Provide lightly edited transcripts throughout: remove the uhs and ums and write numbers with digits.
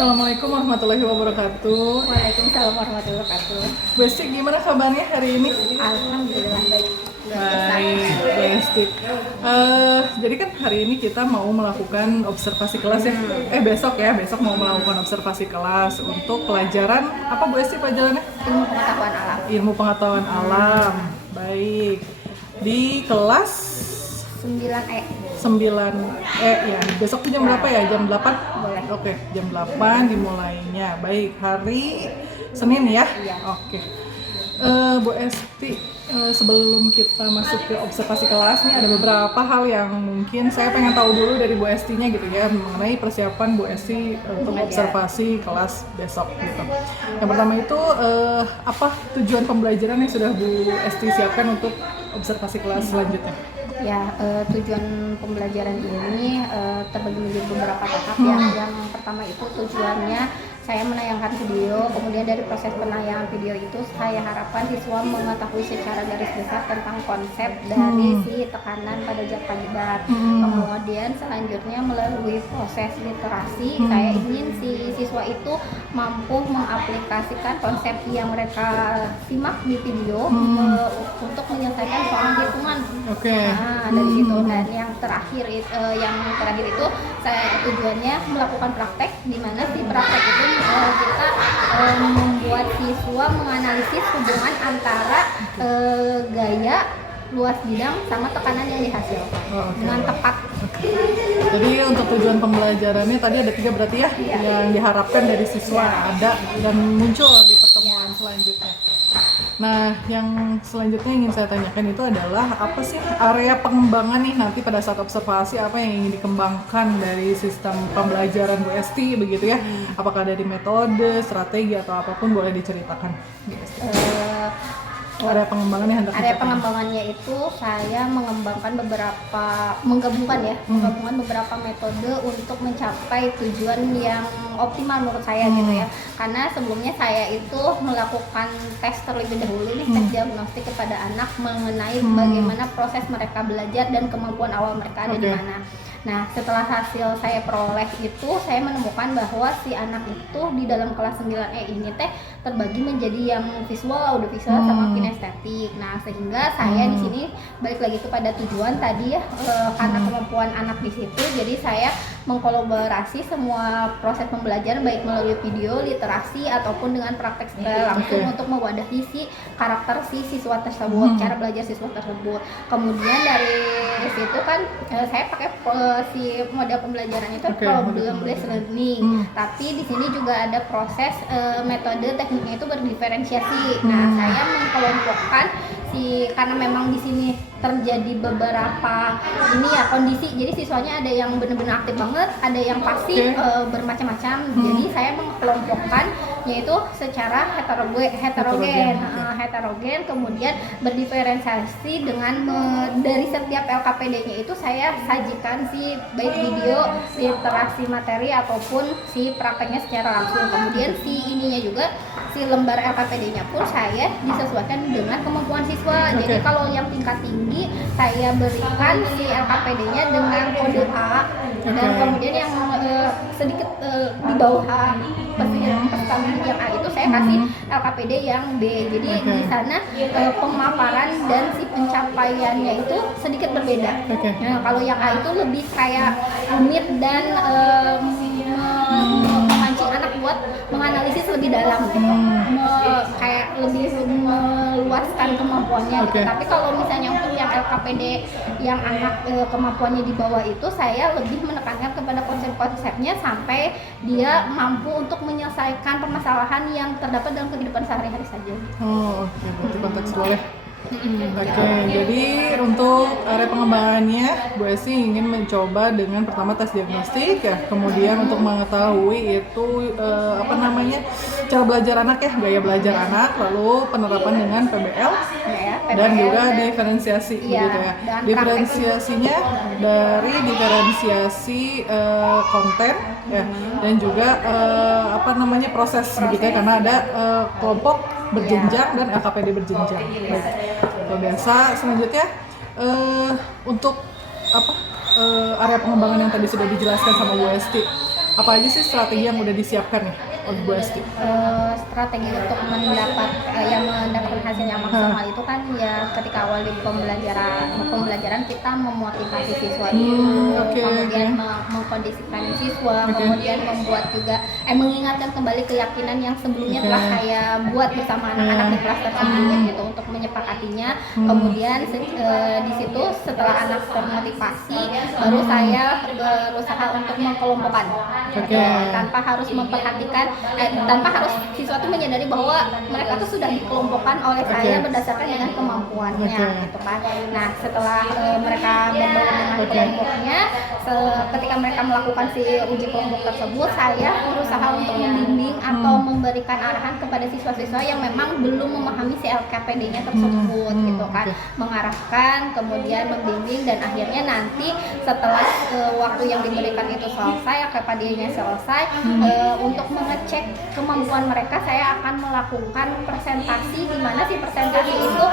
Assalamualaikum warahmatullahi wabarakatuh. Waalaikumsalam warahmatullahi wabarakatuh. Bu Esti, gimana kabarnya hari ini? Alhamdulillah baik. Baik, Bu Esti. Jadi kan hari ini kita mau melakukan observasi kelas ya. Besok mau melakukan observasi kelas untuk pelajaran apa Bu Esti pelajarannya? Ilmu pengetahuan alam. Ilmu pengetahuan alam. Baik. Di kelas 9E. 9E ya. Besok tuh jam berapa ya? Jam 8? Boleh. Oke, jam 8 dimulainya. Baik, hari Senin ya? Iya. Oke. Bu Esti, sebelum kita masuk ke observasi kelas nih ada beberapa hal yang mungkin saya pengen tahu dulu dari Bu Estinya gitu ya mengenai persiapan Bu Esti untuk observasi kelas besok gitu. Yang pertama itu apa tujuan pembelajaran yang sudah Bu Esti siapkan untuk observasi kelas selanjutnya? Ya, tujuan pembelajaran ini terbagi menjadi beberapa tahap ya. Yang pertama itu tujuannya saya menayangkan video, kemudian dari proses penayangan video itu saya harapkan siswa mengetahui secara garis besar tentang konsep dari si tekanan pada zat padat. Kemudian selanjutnya melalui proses literasi, saya ingin si siswa itu mampu mengaplikasikan konsep yang mereka simak di video untuk menyelesaikan soal hitungan. Oke. Nah, dari situ. Dan yang terakhir itu saya tujuannya melakukan praktek, di mana si praktek itu kita membuat siswa menganalisis hubungan antara gaya, luas bidang sama tekanan yang dihasilkan dengan tepat. Jadi untuk tujuan pembelajarannya tadi ada 3 berarti ya, yang diharapkan dari siswa ada dan muncul di pertemuan selanjutnya. Nah, yang selanjutnya ingin saya tanyakan itu adalah apa sih area pengembangan nih nanti pada saat observasi, apa yang ingin dikembangkan dari sistem pembelajaran Bu Esti begitu ya? Apakah dari metode, strategi atau apapun boleh diceritakan? Area pengembangan yang hendak area pengembangannya itu saya menggabungkan beberapa metode untuk mencapai tujuan yang optimal menurut saya gitu ya. Karena sebelumnya saya itu melakukan tes terlebih dahulu tes diagnostik kepada anak mengenai bagaimana proses mereka belajar dan kemampuan awal mereka ada di mana. Nah, setelah hasil saya peroleh itu, saya menemukan bahwa si anak itu di dalam kelas 9E ini terbagi menjadi yang visual, audiovisual sama kinestetik. Nah, sehingga saya di sini balik lagi kepada tujuan tadi ya, karena kemampuan anak di situ, jadi saya mengkolaborasi semua proses pembelajaran baik melalui video, literasi ataupun dengan praktek secara langsung untuk mewadahi si karakter si siswa tersebut, cara belajar siswa tersebut. Kemudian dari situ kan saya pakai si model pembelajaran itu problem based learning, tapi di sini juga ada proses metode tekniknya itu berdiferensiasi. Nah, saya mengkelompokkan karena memang di sini terjadi beberapa kondisi, jadi siswanya ada yang benar-benar aktif banget, ada yang pasif, bermacam-macam. Jadi saya mengelompokkan yaitu secara heterogen, kemudian berdiferensiasi dengan dari setiap LKPD-nya itu saya sajikan baik video, literasi materi ataupun prakteknya secara langsung. Kemudian si lembar LKPD-nya pun saya disesuaikan dengan kemampuan siswa. Jadi kalau yang tingkat tinggi saya berikan si LKPD-nya dengan kode A, dan kemudian yang sedikit di bawah A, yang A itu saya kasih LKPD yang B. Jadi di sana pemaparan dan si pencapaiannya itu sedikit berbeda. Nah, kalau yang A itu lebih kayak rumit dan memancing anak buat menganalisis lebih dalam gitu, kayak lebih meluaskan kemampuannya gitu. Tapi kalau misalnya untuk yang LKPD yang anak kemampuannya di bawah itu, saya lebih menekankan kepada konsep-konsepnya sampai dia mampu untuk menyelesaikan permasalahan yang terdapat dalam kehidupan sehari-hari saja. Berarti kontekstual ya. Jadi untuk area pengembangannya Bu Esti ingin mencoba dengan pertama tes diagnostik ya, kemudian untuk mengetahui itu cara belajar anak ya, gaya belajar anak, lalu penerapan dengan PBL dan juga diferensiasi begitu ya. Diferensiasinya dari diferensiasi konten ya, dan juga proses begitu ya, karena ada kelompok berjenjang dan LKPD berjenjang. Baik. Biasa selanjutnya untuk area pengembangan yang tadi sudah dijelaskan sama Bu Esti, apa aja sih strategi yang udah disiapkan nih oleh Bu Esti? Strategi untuk yang mendapatkan hasil yang maksimal itu kan ya ketika awal di pembelajaran kita memotivasi siswa dulu, kemudian mengkondisikan siswa, kemudian membuat juga mengingatkan kembali keyakinan yang sebelumnya telah saya buat bersama anak-anak di kelas tersebut gitu untuk menyepakatinya. Kemudian di situ setelah anak termotivasi baru saya berusaha untuk mengkelompokkan tanpa harus memperhatikan tanpa harus siswa itu menyadari bahwa mereka tuh sudah dikelompokkan oleh saya berdasarkan dengan kemampuannya gitu kan. Nah setelah mereka membangun dengan kelompoknya, ketika mereka melakukan si uji kelompok tersebut, saya berusaha untuk membimbing atau memberikan arahan kepada siswa-siswa yang memang belum memahami si LKPD-nya tersebut gitu kan, mengarahkan, kemudian membimbing, dan akhirnya nanti setelah waktu yang diberikan itu selesai, LKPD-nya selesai, untuk mengecek kemampuan mereka, saya akan melakukan presentasi di mana si presentasi itu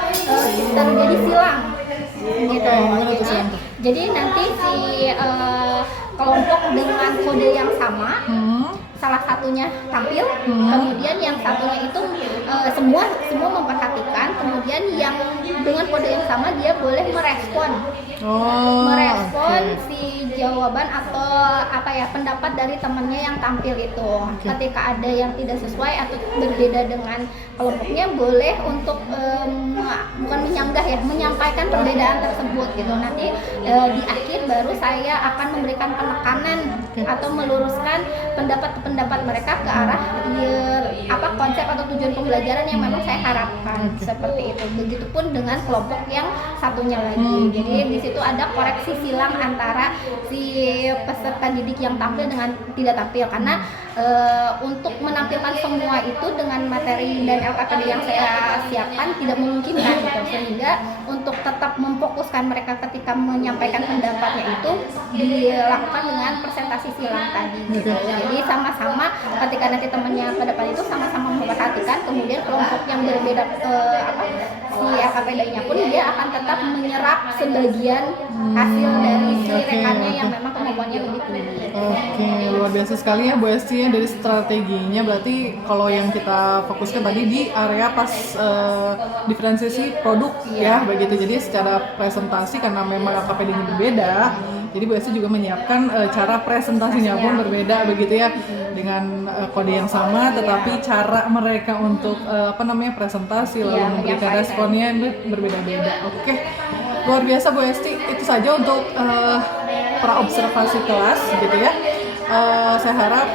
terjadi silang gitu. Jadi nanti si kelompok dengan kode yang sama, salah satunya tampil, kemudian yang satunya itu semua memperhatikan, kemudian yang dengan kode yang sama dia boleh merespon si jawaban atau pendapat dari temannya yang tampil itu. Ketika ada yang tidak sesuai atau berbeda dengan kelompoknya, boleh untuk bukan menyanggah ya, menyampaikan perbedaan tersebut gitu. Nanti di akhir baru saya akan memberikan penekanan atau meluruskan pendapat mereka ke arah konsep atau tujuan pembelajaran yang memang saya harapkan seperti itu. Begitupun dengan kelompok yang satunya lagi. Jadi di situ ada koreksi silang antara si peserta didik yang tampil dengan tidak tampil, karena untuk menampilkan semua itu dengan materi dan LKPD yang saya siapkan tidak memungkinkan gitu. Sehingga untuk tetap memfokuskan mereka ketika menyampaikan pendapatnya itu dilakukan dengan presentasi silang tadi gitu. Jadi sama-sama ketika nanti temannya pendapat itu sama-sama memperhatikan, kemudian kelompok yang berbeda si LKPD-nya pun dia akan tetap menyerap sebagian hasil dari si rekannya yang memang kemampuannya lebih tinggi. Luar biasa sekali ya Bu Esti ya, dari strateginya. Berarti kalau yang kita fokuskan tadi di area pas diferensiasi produk ya begitu. Jadi secara presentasi karena memang LKPD-nya berbeda, jadi Bu Esti juga menyiapkan cara presentasinya pun berbeda begitu ya, dengan kode yang sama tetapi cara mereka untuk presentasi lalu memberikan responnya berbeda-beda. Luar biasa Bu Esti. Itu saja untuk praobservasi kelas gitu ya. Saya harap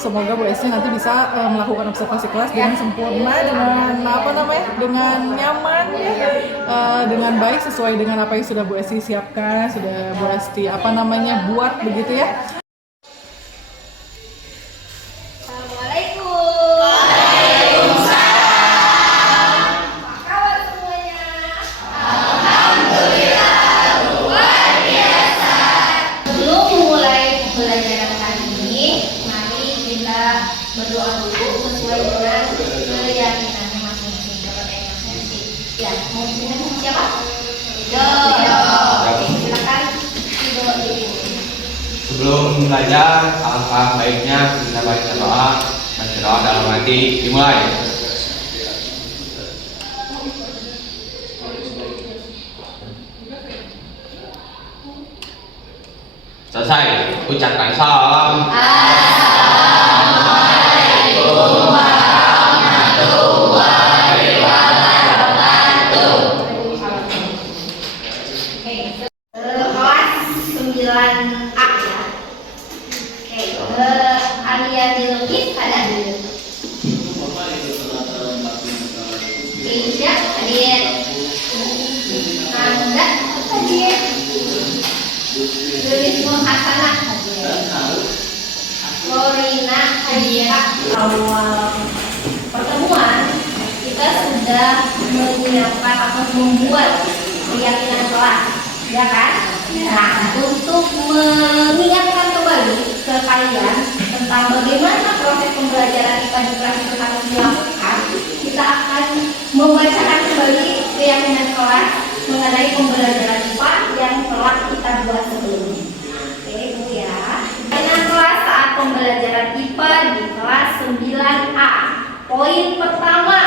semoga Bu Esti nanti bisa melakukan observasi kelas dengan sempurna, dengan dengan nyaman, dengan baik sesuai dengan apa yang sudah Bu Esti siapkan, sudah Bu Esti buat begitu ya. Berdoa dulu sesuai dengan keyakinannya masing-masing, ya. Mau minum siapa? Silakan. Sebelum belajar, alangkah baiknya kita baca doa dalam hati. Dimulai. Selesai, ucapkan salam. Awal pertemuan kita sudah menyiapkan atau membuat keyakinan kelas, ya kan? Nah, untuk mengingatkan kembali ke kalian tentang bagaimana proses pembelajaran kita di kelas itu harus dilakukan, kita akan membacakan kembali keyakinan kelas mengenai pembelajaran IPA yang telah kita buat sebelumnya. Oke, Bu ya. Keyakinan kelas saat pembelajaran dengan A. Poin pertama,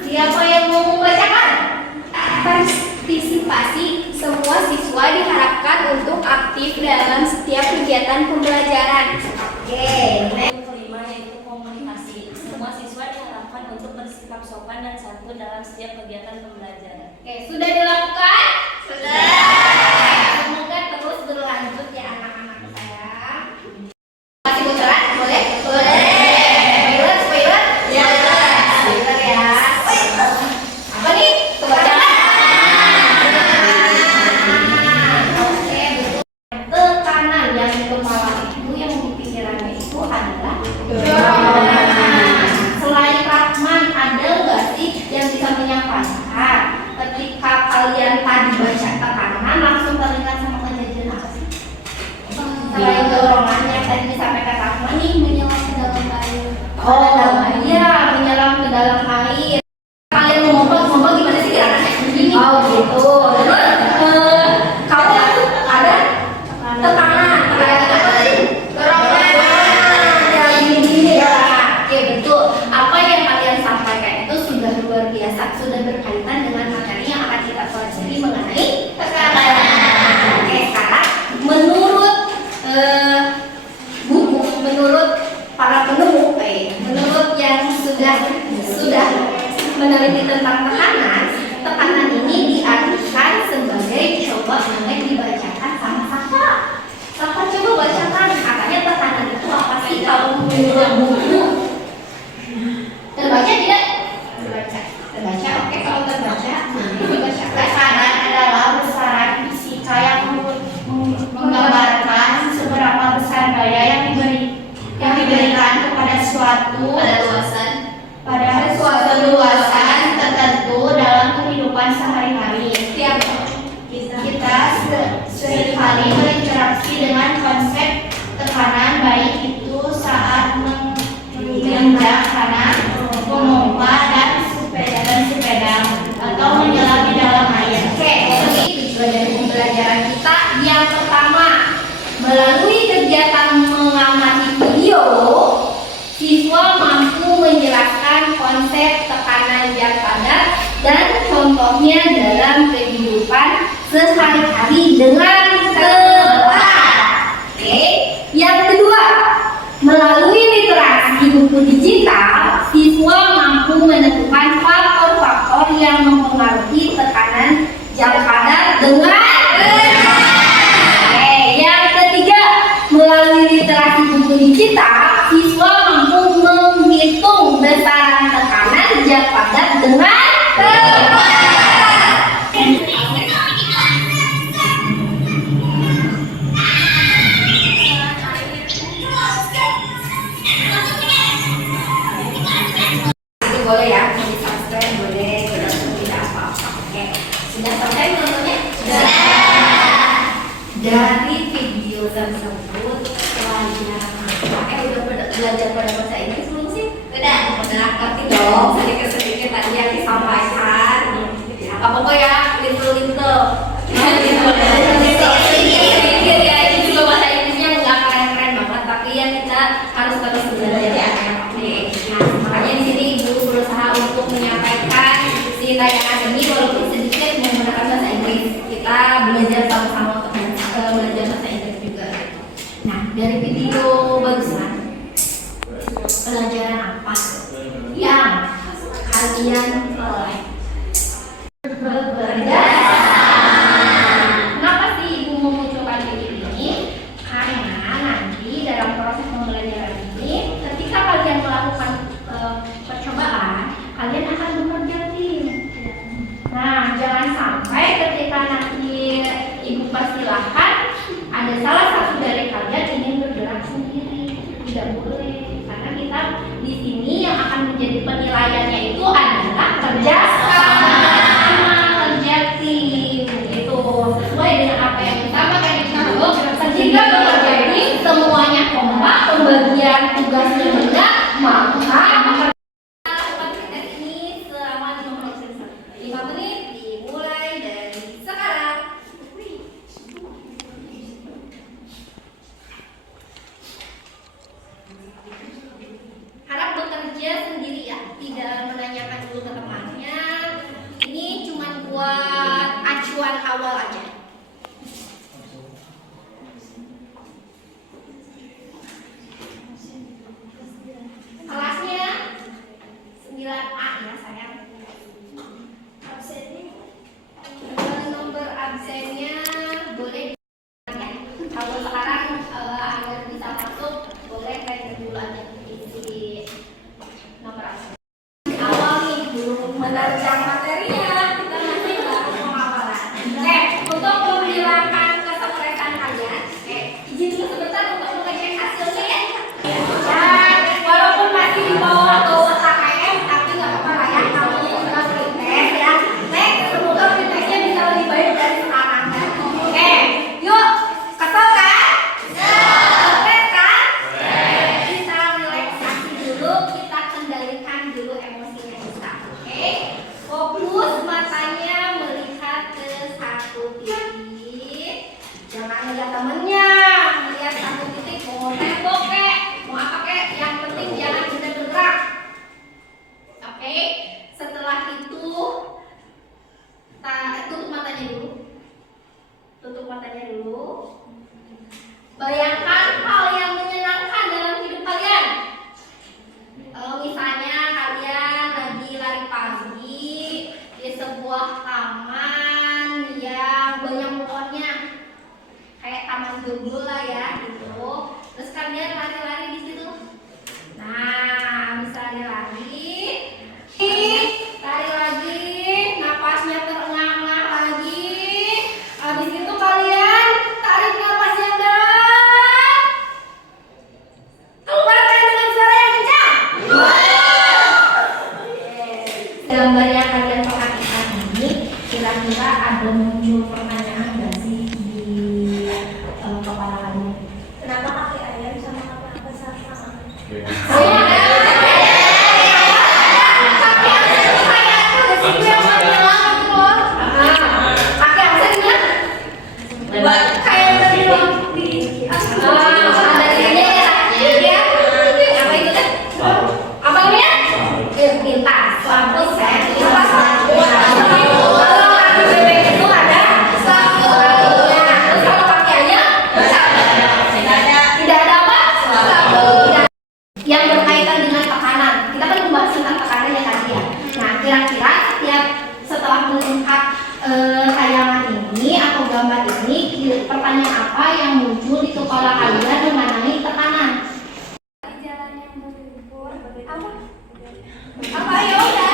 siapa yang mau membacakan? Partisipasi. Semua siswa diharapkan untuk aktif dalam setiap kegiatan pembelajaran. Oke, next. Kelima yaitu komunikasi. Semua siswa diharapkan untuk bersikap sopan dan santun dalam setiap kegiatan pembelajaran. Oke, sudah dilakukan? Sudah. Semoga terus berlanjut ya anak-anak saya. Masih bocoran? Boleh? Boleh. Spoiler? Ya. Spoiler ya. Apa nih? Kebacakan? Oke, betul. Tekanan yang di kepala itu, yang di pikirannya itu adalah selain Rahman, ada nggak sih yang bisa menyampaikan ketika kalian tadi baca tekanan langsung teringat sama kejadian apa sih? Selain dorongan yang tadi disampaikan Rahman nih, Menyelam ke dalam air. oh iya, menyelam ke dalam air. Kalian ngomong gimana sih gerakannya? Oh gitu. Terus kamu ada tekanan apa sih? Dorongan. Ya gini ya. Oke betul. Apa yang kalian sampaikan itu sudah luar biasa, sudah berkaitan dengan materi yang akan kita pelajari mengenai tekanan. Oke, sekarang menurut buku, menurut para penemu, menurut yang sudah meneliti tentang tekanan ini diartikan sebagai, coba boleh dibacakan sama Safa. Safa coba bacakan, katanya tekanan itu apa sih kalau menurut buku? Terbaca tidak? Terbaca. Oke, kalau terbaca dibaca. Tekanan adalah besaran fisika yang menggambarkan seberapa besar daya yang diberikan kepada suatu luasan tertentu dalam kehidupan sehari-hari. Kita seringkali berinteraksi dengan konsep tekanan, baik itu saat menginjak tanah, memompa dan sepeda atau menyelam di dalam air. Oke, jadi tujuan dari pembelajaran kita yang pertama, melalui kegiatan mengamati video, siswa mampu menjelaskan konsep tekanan yang padat dan contohnya dalam kehidupan sehari-hari dengan tepat. Oke, yang kedua, melalui literasi buku digital, siswa mampu menentukan faktor-faktor yang mempengaruhi tekanan yang padat dengan tepat. Oke, yang ketiga, melalui literasi buku digital, siswa mampu menghitung besaran tekanan yang padat dengan tepat. Itu boleh ya, mau di subscribe boleh, tidak apa-apa. Oke, sudah selesai nontonnya? Sudah. Dari video tersebut pelajaran apa? Udah belajar pada bahasa Inggris belum sih? Udah ngerti dong sedikit-sedikit tadi yang disampaikan. Apa pokoknya ya, little. Sedikit ya, ini juga bahasa Inggrisnya nggak keren-keren banget, tapi ya kita harus terus belajar ya. Oke, nah makanya di sini ibu berusaha untuk menyampaikan si tayangan ini walaupun sedikit menggunakan bahasa Inggris. Kita belajar sama-sama untuk belajar bahasa Inggris juga. Nah, dari video barusan, pelajaran apa yang kalian peroleh? Kenapa sih ibu memunculkan video ini? Karena nanti dalam proses pembelajaran ini, ketika kalian melakukan percobaan, kalian akan bekerja tim. Nah, jangan sampai ketika nanti ibu persilahkan, ada salah satu dari kalian ingin bergerak sendiri. Tidak boleh, karena kita di sini yang akan menjadi penilaiannya itu adalah kerja sama, kerja tim. Itu sesuai dengan apa yang kita pakai di video, sehingga bekerja tim semuanya kompak, pembagian tugasnya benar, maka ini selama 5 menit dimulai dari sekarang. Harap bekerja dulu aja isi nomor asli. Awal nih belum menerjang materinya, kita masih ke pemaparan. Untuk menghilangkan kesetresan kalian, izin dulu sebentar untuk mengecek hasilnya ya. Dan walaupun masih di bawah KKM, tapi nggak apa-apa lah ya, namanya juga pretest ya. Semoga pretestnya bisa lebih baik dari sekarang ya. Yuk, kesel kan? Stres kan? Kita relaksasi dulu, kita kendalikan dulu emosinya kita. Fokus matanya melihat ke satu titik. Jangan lihat temennya, lihat satu titik. Mau tembok kek, mau apa kek, yang penting jangan bisa bergerak. Setelah itu tutup matanya dulu. Tutup matanya dulu. Bayangkan hal yang menyenangkan dalam hidup kalian. Misalnya kalian lagi lari pagi di sebuah taman yang banyak pohonnya, kayak taman joglo lah ya gitu. Terus kalian lari-lari di situ. Nah, misalnya lari lagi, napasnya terengah-engah lagi. Habis itu kalian tarik napas yang dalam, keluarkan dengan suara yang kencang. Gambar yang kalian perhatikan ini, kira-kira ada muncul pertanyaan nggak sih di kepala kalian? Kenapa kaki ayam sama apa sama? Yang berkaitan dengan tekanan, kita kan membahas tentang tekanan ya tadi ya. Nah, kira-kira setelah melihat tayangan ini atau gambar ini, pertanyaan apa yang muncul di kepala kalian mengenai tekanan? Jalan yang berlumpur, apa ya udah?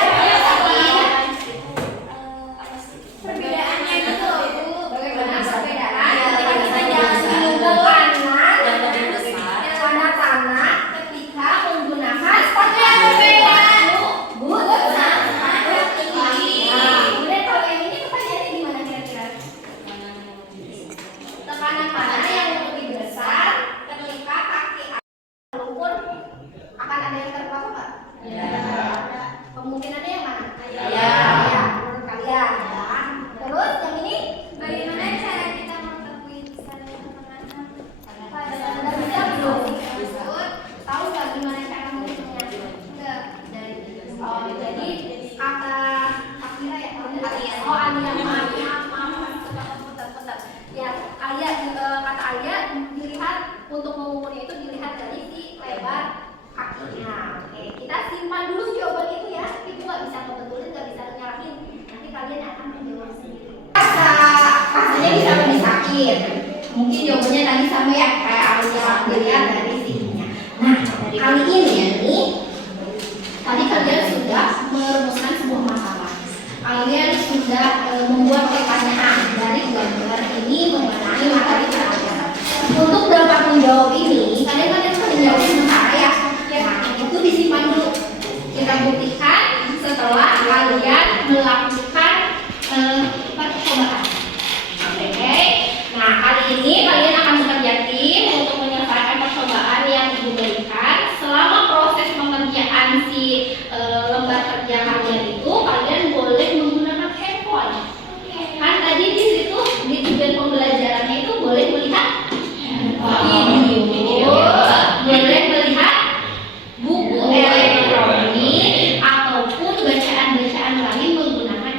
Perbedaannya itu, bagaimana perbedaan? Ketika kita jalan di lumpur warna tanah, ketika menggunakan sepatu yang berbeda, kemudian kalau yang ini pertanyaannya gimana kira-kira? Tekanan tanah yang lebih besar ketika kaki lumpur akan ada yang terpapar nggak? Ya. Kemungkinannya yang mana? Ya, menurut kalian ya. Terus yang ini bagaimana cara kita mengetahui misalnya tekanan? Bisa belum? Tahu nggak gimana cara menghitungnya? Enggak. Jadi kata Akira ya, kata Alia dilihat untuk mengukurnya itu dilihat dari si lebar kakinya. Kita simpan dulu jawaban itu ya. Itu nggak bisa ngebetulin, nggak bisa nyalahin. Nanti kalian akan menjawab sendiri. Rasanya bisa lebih sakit. Mungkin jawabannya tadi sama ya, kayak Alia dilihat dari sininya. Nah, kali ini tadi kalian sudah merumuskan sebuah masalah. Kalian sudah membuat pertanyaan dari gambar ini mengenai materi pelajaran. Untuk dapat menjawab ini, kalian harus menjawab sementara ya. Nah, itu disimpan dulu. Kita buktikan setelah kalian melakukan percobaan. Oke. Nah, kali ini kalian akan bekerja tim untuk menyelesaikan percobaan yang diberikan. Selama proses pengerjaan si lembar kerja kalian itu, kalian boleh menggunakan handphone. Kan tadi di situ di tujuan pembelajarannya itu boleh melihat video, boleh melihat buku elektronik ataupun bacaan-bacaan lain menggunakan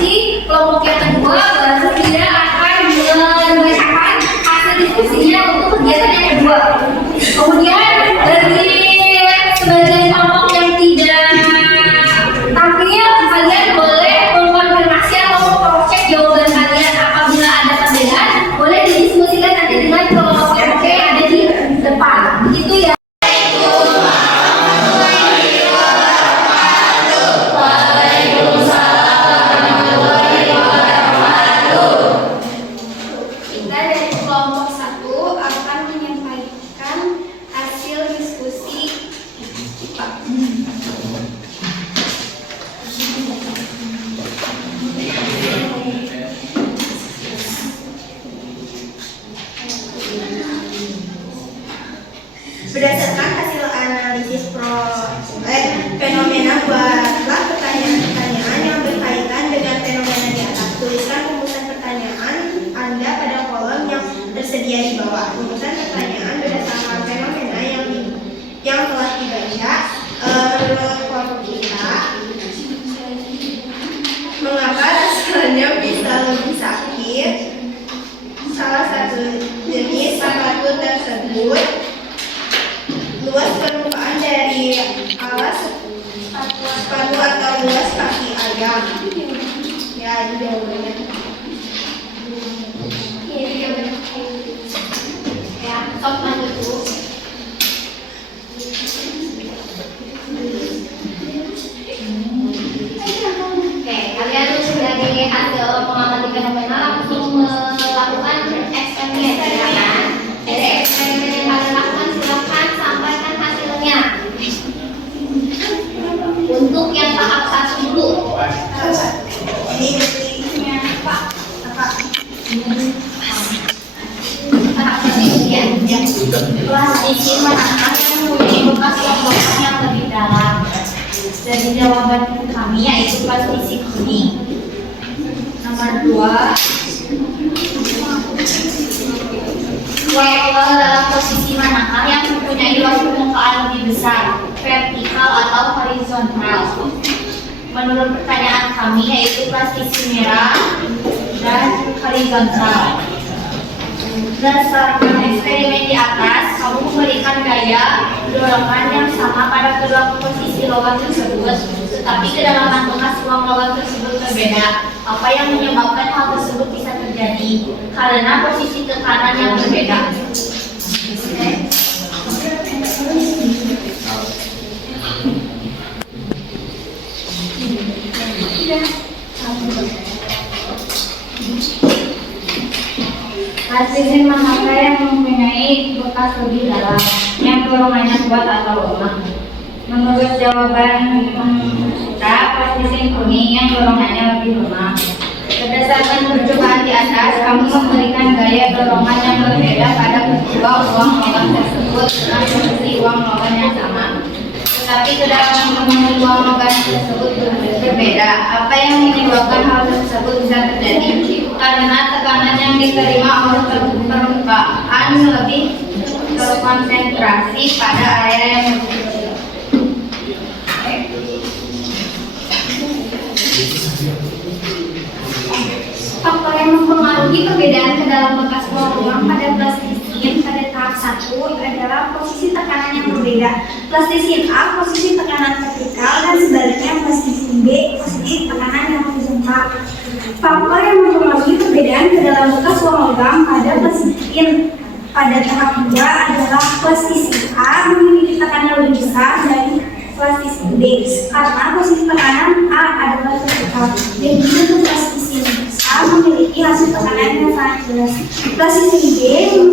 berarti kelompok yang kedua tidak akan membacakan hasil diskusinya untuk kegiatan yang kedua. Kemudian dari sebagian kelompok yang tidak tampil, kalian boleh mengkonfirmasi atau mengcek jawaban kalian. Apabila ada perbedaan, boleh didiskusikan nanti dengan kelompok yang ada di depan. Begitu ya. Kita dari kelompok 1 akan menyampaikan hasil diskusi IPA. Berdasarkan hasil analisis fenomena, buatlah pertanyaan-pertanyaan yang berkaitan dengan fenomena di atas. Tuliskan rumusan pertanyaan Anda pada kolom yang tersedia di bawah. Rumusan pertanyaan berdasarkan fenomena yang telah dibaca. Menurut kelompok kita, mengapa rasanya bisa lebih sakit? Salah satu jenis sepatu tersebut luas permukaan dari alas sepatu atau luas kaki ayam. Ya, itu jawabannya. Ini jawaban ya, sok lanjut dulu. Oke, kalian dari hasil pengamatan fenomena langsung melakukan eksperimen ya kan? Dari eksperimen yang kalian lakukan silakan sampaikan hasilnya. Untuk yang tahap 1 dulu. Ini Pak. Tahap 1 ya. Plastisir manakah yang mempunyai bekas longsoran yang lebih dalam? Dari jawaban kami yaitu plastisir kuning. Nomor 2, Kuartal dalam posisi manakah yang mempunyai luas permukaan lebih besar, vertikal atau horizontal? Menurut pertanyaan kami yaitu plastisir merah dan horizontal. Berdasarkan eksperimen di atas, kamu memberikan gaya dorongan yang sama pada kedua posisi logam tersebut, tetapi kedalaman bekas ruang logam tersebut berbeda. Apa yang menyebabkan hal tersebut bisa terjadi? Karena posisi tekanan yang berbeda. Plastisir manakah yang mempunyai bekas lebih dalam, yang dorongannya kuat atau lemah? Menurut jawaban kita, plastisir kuning yang dorongannya lebih lemah. Berdasarkan percobaan di atas, kamu memberikan gaya dorongan yang berbeda pada kedua uang logam tersebut dengan posisi uang logam yang sama. Tetapi kedalaman uang logam tersebut berbeda. Apa yang menyebabkan hal tersebut bisa terjadi? Karena tekanan yang diterima oleh permukaan lebih terkonsentrasi pada area yang lebih. Faktor yang mempengaruhi perbedaan kedalaman bekas logam pada plastisir pada tahap 1 adalah posisi tekanan yang berbeda. Plastisir A posisi tekanan vertikal dan sebaliknya plastisir B posisi tekanan yang horizontal. Faktor yang mempengaruhi perbedaan kedalaman bekas logam pada plastisir pada tahap 2 adalah plastisir A memiliki tekanan lebih besar dari plastisir B karena posisi tekanan A adalah vertikal dan untuk plastisir A memiliki hasil tekanan yang sangat jelas. Plastisir B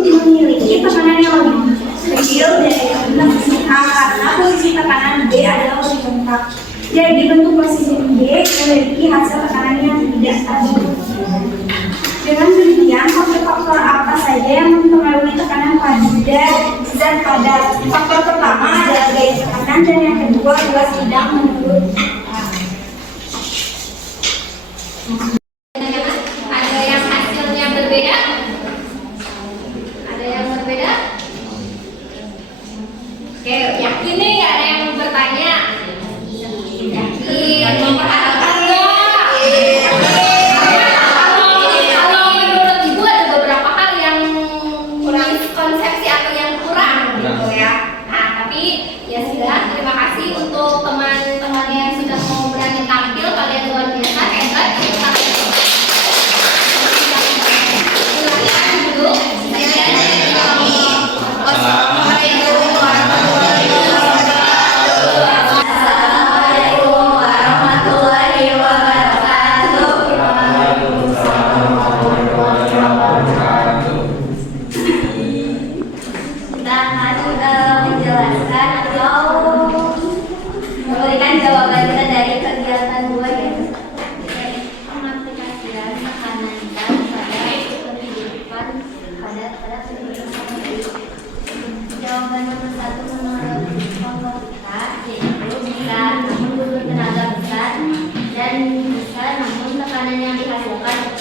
memiliki tekanan yang lebih kecil dari plastisir A karena posisi tekanan B adalah horizontal. Jadi bentuk plastisir B memiliki hasil tekanan yang tidak stabil. Dengan demikian, faktor-faktor apa saja yang mempengaruhi tekanan pada zat padat? Faktor pertama adalah gaya tekanan dan yang kedua luas bidang menurut Ada yang hasilnya berbeda? Ada yang berbeda? Oke, yakin nih nggak ada yang bertanya? Yakin, memperhatikan nggak?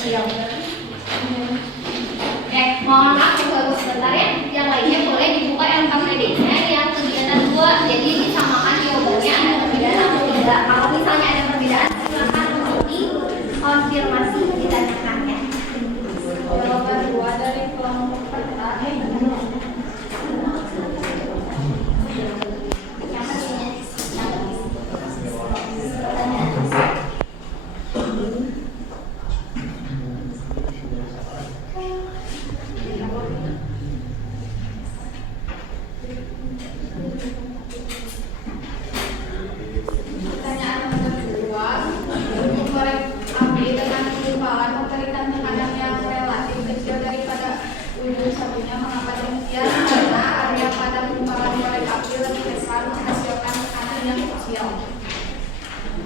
kecil. Mohon maaf tunggu sebentar ya. Yang lainnya boleh dibuka LKPD-nya yang kegiatan 2. Jadi disamakan jawabannya ada perbedaan atau tidak. Kalau misalnya ada perbedaan silakan untuk dikonfirmasi ditanyakan ya. Jawaban 2 dari kelompok pertama.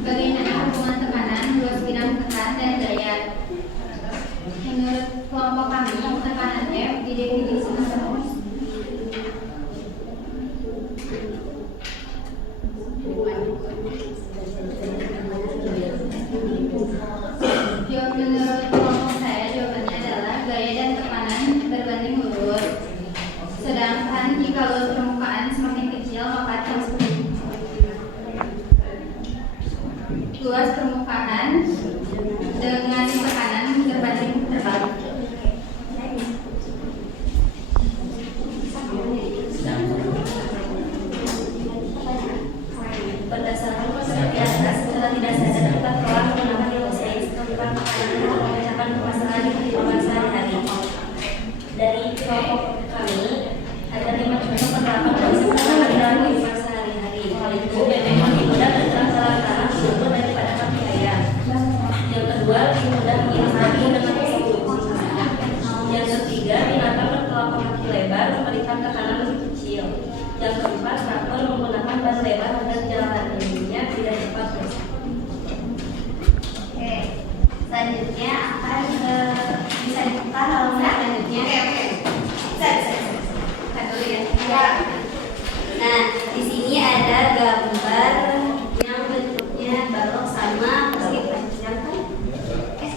Bagaimana hubungan tekanan, luas bidang tekan, dan gaya? Menurut kelompok kami, tekanan F didefinisikan menurut kelompok saya jawabannya adalah gaya dan tekanan berbanding lurus. Sedangkan jika luas permukaan semakin kecil maka luas permukaan dengan tekanan berbanding terbalik. Berdasarkan konsep di atas, secara tidak sadar kita telah menggunakan ilmu sains tentang tekanan untuk memecahkan permasalahan di kehidupan sehari-hari. Dari kelompok kami, ada 5 contoh penerapan konsep tekanan dalam kehidupan sehari-hari. Yaitu lebih mudah dan terang-terangan sumber daripada kaki ayam. Yang kedua, lebih mudah mengiris daging dengan pisau kunci. Yang ketiga, binatang berkelompok kaki lebar memberikan tekanan lebih kecil. Yang keempat, traktor menggunakan ban lebar agar jalan ininya tidak cepat rusak. Oke, selanjutnya akan bisa dibuka halaman selanjutnya. Buka dulu ya. Nah, di sini ada gambar yang bentuknya balok sama panjang kan?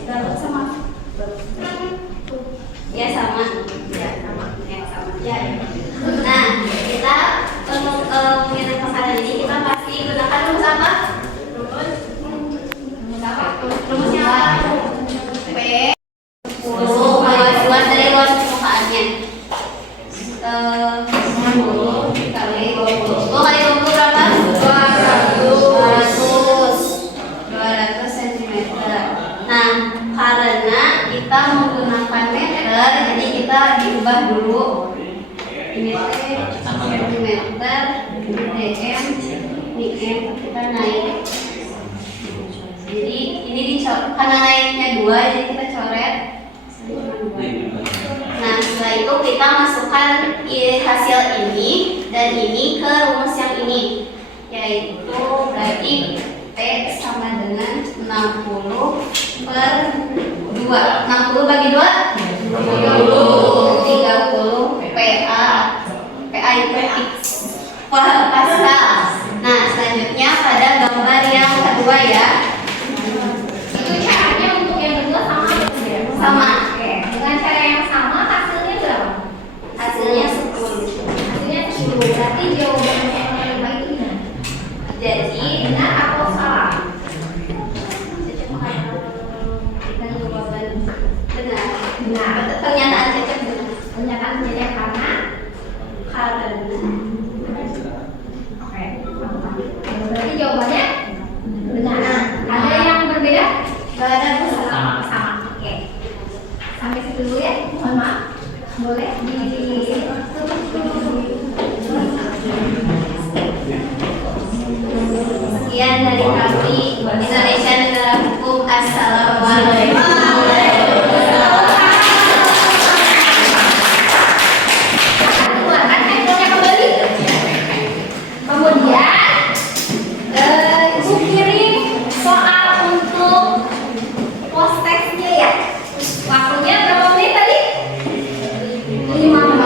Balok sama ya sama. Ya sama. Ya sama. Ya. Nah, kita untuk mengenai masalah ini kita pasti gunakan rumus apa? Rumusnya apa? P 10 luas dari luas permukaannya 10 kali 20 kali 20 berapa? 200 cm. Nah, karena kita menggunakan meter jadi kita diubah dulu ini centimeter, dm, dm kita naik. Jadi ini karena naiknya 2 jadi kita coret. Nah setelah itu kita masukkan hasil ini dan ini ke rumus yang ini, yaitu berarti P sama dengan 60 per 2. 60 bagi 2 30 PA itu Pascal. Nah selanjutnya pada gambar yang kedua ya, itu caranya untuk yang kedua sama. Oke. Dengan cara yang sama hasilnya berapa? Hasilnya 10. Berarti jawabannya yang kelima itu benar. Jadi benar atau salah? Benar. Pernyataan Cecep benar. Pernyataan Cecep karena oke. Berarti jawabannya benar. Ada yang berbeda? Gak ada, sama. Oke. Sampai situ dulu ya. Mohon maaf. Boleh sekian dari kami. Indonesia Negara Hukum. Assalamualaikum. Waktunya berapa menit tadi? 5 menit.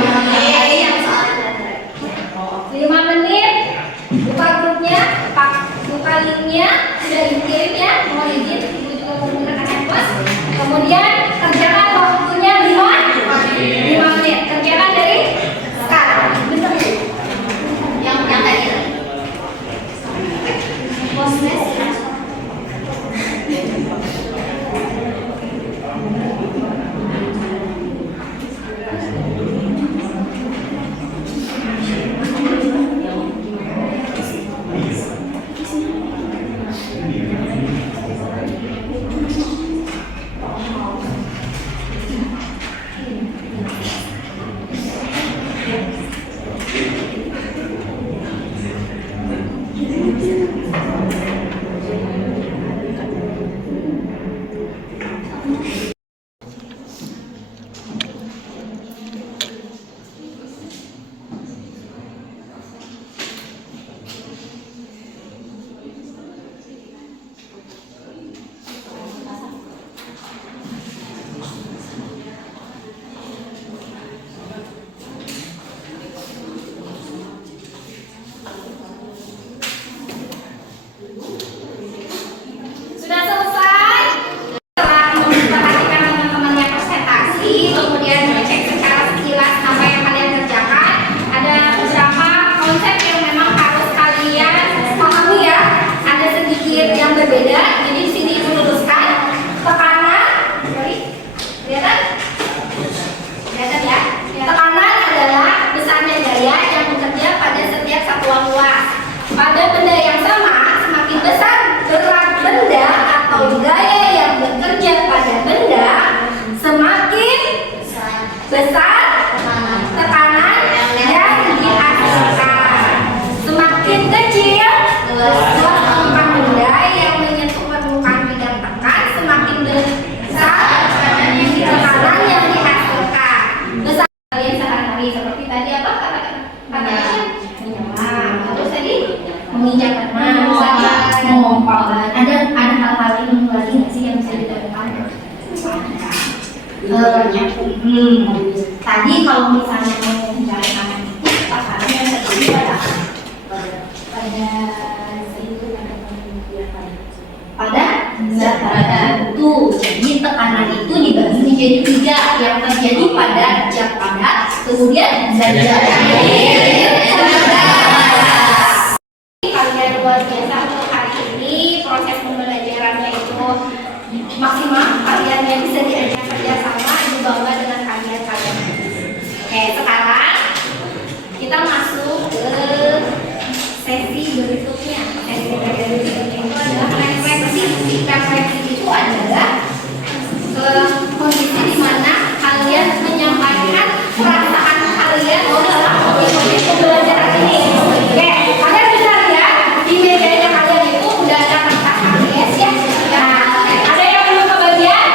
besar tekanan yang dihasilkan. Semakin kecil luas permukaan benda yang menyentuh permukaan bidang tekan, semakin besar tekanan yang dihasilkan. Besar kalian sehari-hari seperti tadi apa katanya? Terus tadi menginjak ada hal-hal ini lagi nggak sih yang bisa ditemukan? Tadi kalau misalnya mau mencari kanan itu pasalnya terjadi pada zat tertentu. Jadi tekanan itu dibagi menjadi 3 yang terjadi pada zat padat, kemudian zat kalian luar biasa untuk hari ini. Proses pembelajarannya itu maksimal, kalian yang bisa diajak kerjasama, ibu bangga dengan kalian. Oke, sekarang kita masuk ke sesi berikutnya. Sesi berikutnya itu adalah refleksi. Refleksi itu adalah kondisi di mana kalian menyampaikan perasaan kalian dalam proses pembelajaran ini. Oke, kalian bisa lihat di mejanya kalian itu udah ada kertas HTS ya. Nah, ada yang belum kebagian?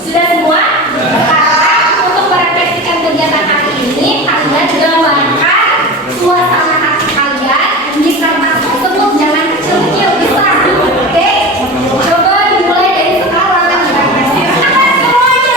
Sudah semua? Sekarang untuk merefleksikan kegiatan hari ini, kalian gambarkan suasana hati kalian di kertas tersebut. Jangan kecil-kecil, besar. Oke? Coba dimulai dari sekarang. Silakan semuanya.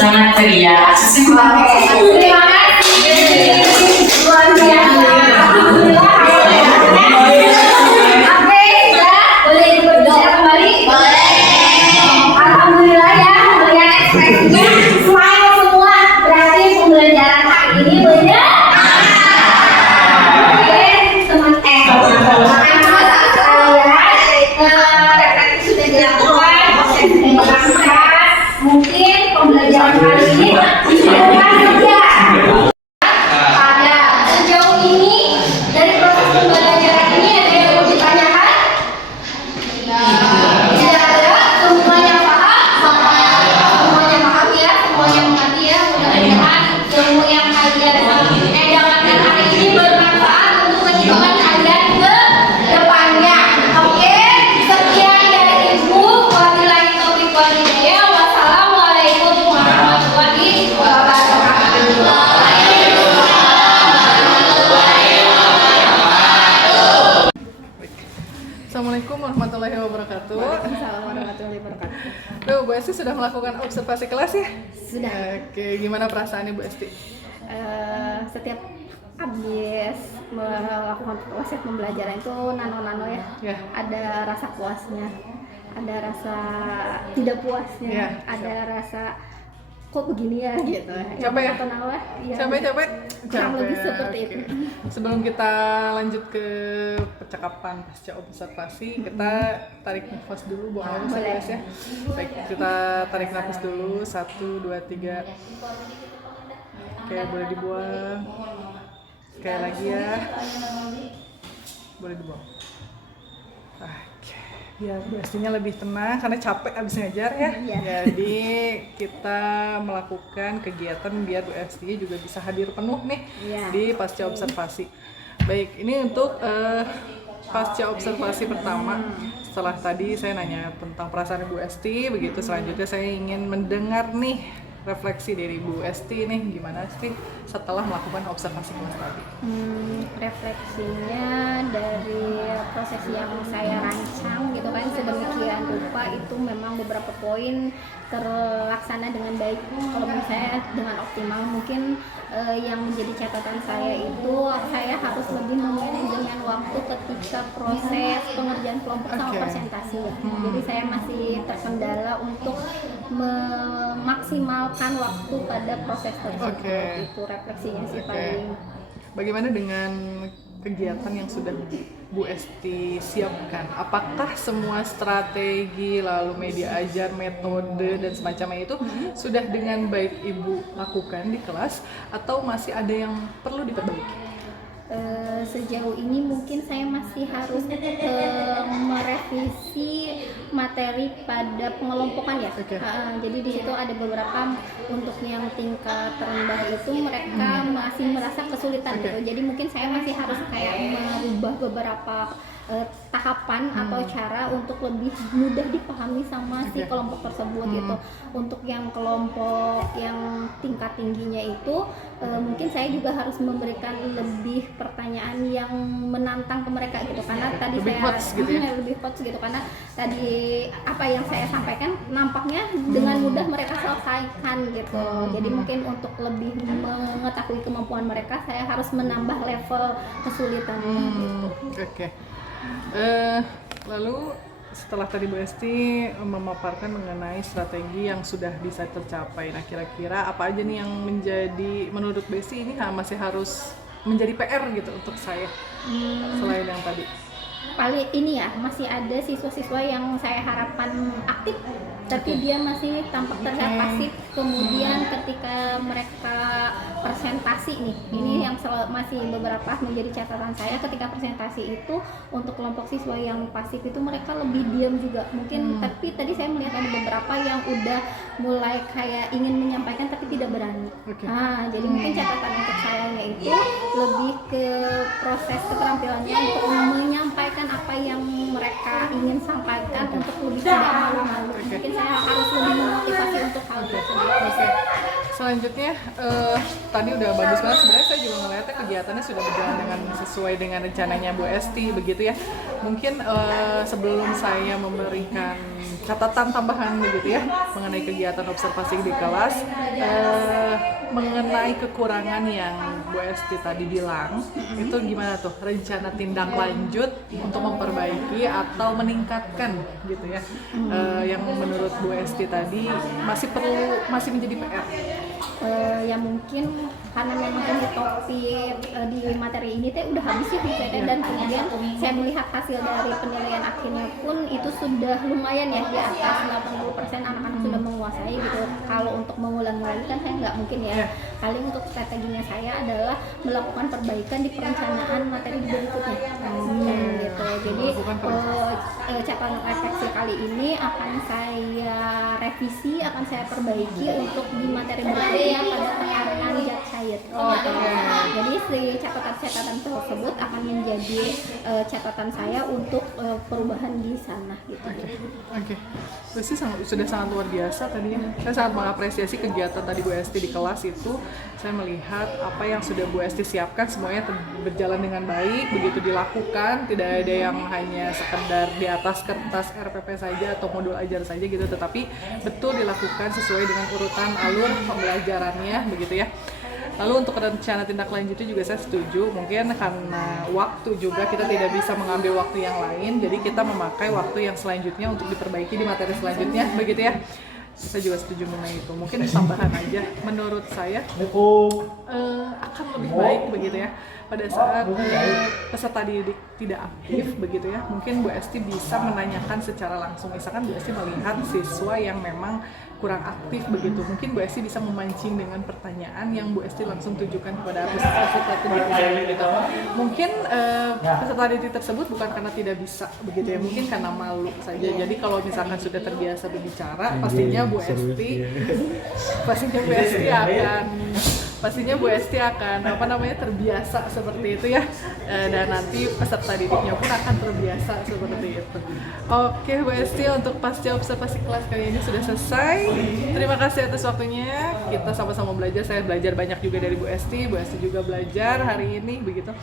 Sangat ceria. Terima kasih. Luar biasa. Alhamdulillah. Oke, sudah boleh diperdoa kembali? Boleh. Alhamdulillah ya, melihat ekspresinya smile semua. Berarti pembelajaran hari ini benar. Oke, teman-teman refleksi sudah dilakukan, proses sudah dilakukan. Mungkin pembelajaran kali ini dilakukan saja. Pada sejauh ini dari proses pembelajaran ini ada yang mau ditanyakan? Tidak ada. Semuanya paham? Semuanya paham ya, semuanya mengerti ya. Mudah-mudahan ilmu yang kalian dapatkan hari ini bermanfaat untuk kehidupan kalian ke depannya. Oke, sekian dari Ibu. Wabillahi taufiq wal hidayah. Wassalamualaikum warahmatullahi wabarakatuh. Assalamualaikum warahmatullahi wabarakatuh. Waalaikumsalam warahmatullahi wabarakatuh. Tuh, Bu Esti sudah melakukan observasi kelas ya? Sudah. Oke, gimana perasaannya Bu Esti? Setiap habis melakukan proses pembelajaran itu nano-nano ya. Ya. Ada rasa puasnya, ada rasa tidak puasnya, Ya, ada rasa kok begini ya gitu. Capek ya? Ya. Capek? Kurang lebih seperti Oke. itu. Sebelum kita lanjut ke percakapan pasca observasi, kita tarik nafas dulu, buang nafas Boleh. ya. Baik, kita tarik nafas dulu. 1, 2, 3. Oke, boleh dibuang. Sekali lagi ya. Boleh dibuang. Oke, biar biasanya lebih tenang karena capek abis ngajar ya. Iya. Jadi kita melakukan kegiatan biar Bu Esti juga bisa hadir penuh nih Iya. di pasca observasi. Baik, ini untuk pasca observasi pertama. Setelah tadi saya nanya tentang perasaan Bu Esti, begitu selanjutnya saya ingin mendengar nih refleksi dari Bu Esti nih, gimana sih setelah melakukan observasi kelas tadi? Refleksinya dari proses yang saya rancang gitu kan sedemikian rupa itu memang beberapa poin terlaksana dengan baik. Kalau menurut saya dengan optimal. Mungkin yang menjadi catatan saya itu saya harus lebih memanajemen waktu ketika proses pengerjaan kelompok sama Oke. presentasi ya. Jadi saya masih terkendala untuk memaksimalkan waktu pada proses tersebut. Oke. Itu refleksinya sih Oke. paling. Bagaimana dengan kegiatan yang sudah Bu Esti siapkan? Apakah semua strategi, lalu media ajar, metode, dan semacamnya itu sudah dengan baik Ibu lakukan di kelas, atau masih ada yang perlu diperbaiki? Sejauh ini mungkin saya masih harus merevisi materi pada pengelompokan ya. Oke. Jadi di situ ada beberapa untuk yang tingkat rendah itu mereka masih merasa kesulitan Oke. gitu. Jadi mungkin saya masih harus kayak merubah beberapa tahapan atau cara untuk lebih mudah dipahami sama si Oke. kelompok tersebut gitu. Untuk yang kelompok yang tingkat tingginya itu mungkin saya juga harus memberikan lebih pertanyaan yang menantang ke mereka gitu, karena tadi Lebih saya hot gitu ya? lebih hot gitu, karena tadi apa yang saya sampaikan nampaknya dengan mudah mereka selesaikan gitu. Jadi mungkin untuk lebih mengetahui kemampuan mereka, saya harus menambah level kesulitannya gitu. Oke. Lalu setelah tadi Bu Esti memaparkan mengenai strategi yang sudah bisa tercapai, nah kira-kira apa aja nih yang menjadi, menurut Bu Esti ini masih harus menjadi PR gitu untuk saya selain yang tadi? Paling ini ya, masih ada siswa-siswa yang saya harapkan aktif tapi dia masih tampak terlihat pasif. Kemudian ketika mereka presentasi nih, ini yang masih beberapa menjadi catatan saya, ketika presentasi itu untuk kelompok siswa yang pasif itu mereka lebih diam juga mungkin. Tapi tadi saya melihat ada beberapa yang udah mulai kayak ingin menyampaikan tapi tidak berani. Jadi mungkin catatan untuk saya itu lebih ke proses keterampilannya untuk menyampaikan apa yang mereka ingin sampaikan untuk lebih tidak malu-malu. Mungkin saya harus lebih memotivasi untuk hal tersebut. Oke. Selanjutnya tadi udah bagus banget, sebenarnya saya juga ngeliatnya kegiatannya sudah berjalan dengan sesuai dengan rencananya Bu Esti begitu ya. Mungkin sebelum saya memberikan catatan tambahan begitu ya mengenai kegiatan observasi di kelas, mengenai kekurangan yang Bu Esti tadi bilang, itu gimana tuh rencana tindak lanjut untuk memperbaiki atau meningkatkan gitu ya, yang menurut Bu Esti tadi masih menjadi PR? Ya mungkin karena memang ini topik di materi ini teh udah habis ya dan kemudian saya melihat hasil dari penilaian akhirnya pun itu sudah lumayan ya, di atas 80% anak-anak sudah menguasai gitu. Kalau untuk mengulangi lagi kan saya nggak mungkin ya. Paling untuk strateginya saya adalah melakukan perbaikan di perencanaan materi berikutnya gitu. Jadi catatan refleksi kali ini akan saya revisi, akan saya perbaiki untuk di materi berikutnya pada tekanan zat cair. Jadi si catatan-catatan tersebut akan menjadi catatan saya untuk perubahan di sana gitu. Oke. Pasti sudah sangat luar biasa tadi ya. Saya sangat mengapresiasi kegiatan tadi Bu Esti di kelas itu. Saya melihat apa yang sudah Bu Esti siapkan semuanya berjalan dengan baik, begitu dilakukan, tidak ada yang hanya sekedar di atas kertas RPP saja atau modul ajar saja gitu, tetapi betul dilakukan sesuai dengan urutan alur pembelajarannya begitu ya. Lalu untuk rencana tindak lanjutnya juga saya setuju, mungkin karena waktu juga kita tidak bisa mengambil waktu yang lain, jadi kita memakai waktu yang selanjutnya untuk diperbaiki di materi selanjutnya begitu ya. Saya juga setuju mengenai itu. Mungkin tambahan aja, menurut saya akan lebih baik begitu ya pada saat peserta didik tidak aktif begitu ya. Mungkin Bu Esti bisa menanyakan secara langsung, misalkan Bu Esti melihat siswa yang memang kurang aktif begitu, mungkin Bu Esti bisa memancing dengan pertanyaan yang Bu Esti langsung tujukan kepada peserta didik gitu. Mungkin peserta didik tersebut bukan karena tidak bisa begitu ya, mungkin karena malu saja. Jadi kalau misalkan sudah terbiasa berbicara, pastinya Bu Esti akan terbiasa seperti itu ya, dan nanti peserta didiknya pun akan terbiasa seperti itu. Oke Bu Esti, untuk pasca observasi kelas kali ini sudah selesai. Terima kasih atas waktunya, kita sama-sama belajar. Saya belajar banyak juga dari Bu Esti juga belajar hari ini begitu,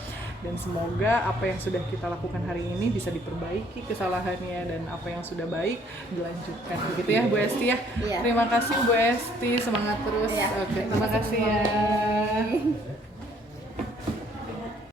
dan semoga apa yang sudah kita lakukan hari ini bisa diperbaiki kesalahannya, dan apa yang sudah baik dilanjutkan begitu ya Bu Esti ya. Terima kasih Bu Esti, semangat terus. Oke, terima kasih ya.